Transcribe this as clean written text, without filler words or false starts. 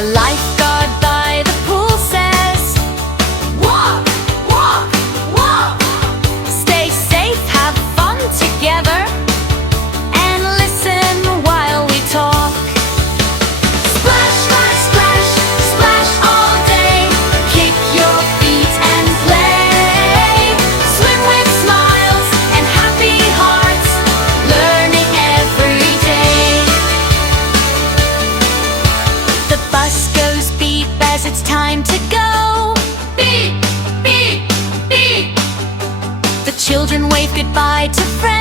The lifeguard by the pool says, walk, walk, walk. Stay safe, have fun together, and listen while we talk. Splash, splash, splash, splash all day. Kick your feet and play. Swim with smiles and happy hearts, learning every day. The bus goes beep as it's time to go. Beep, beep, beep. The children wave goodbye to friends.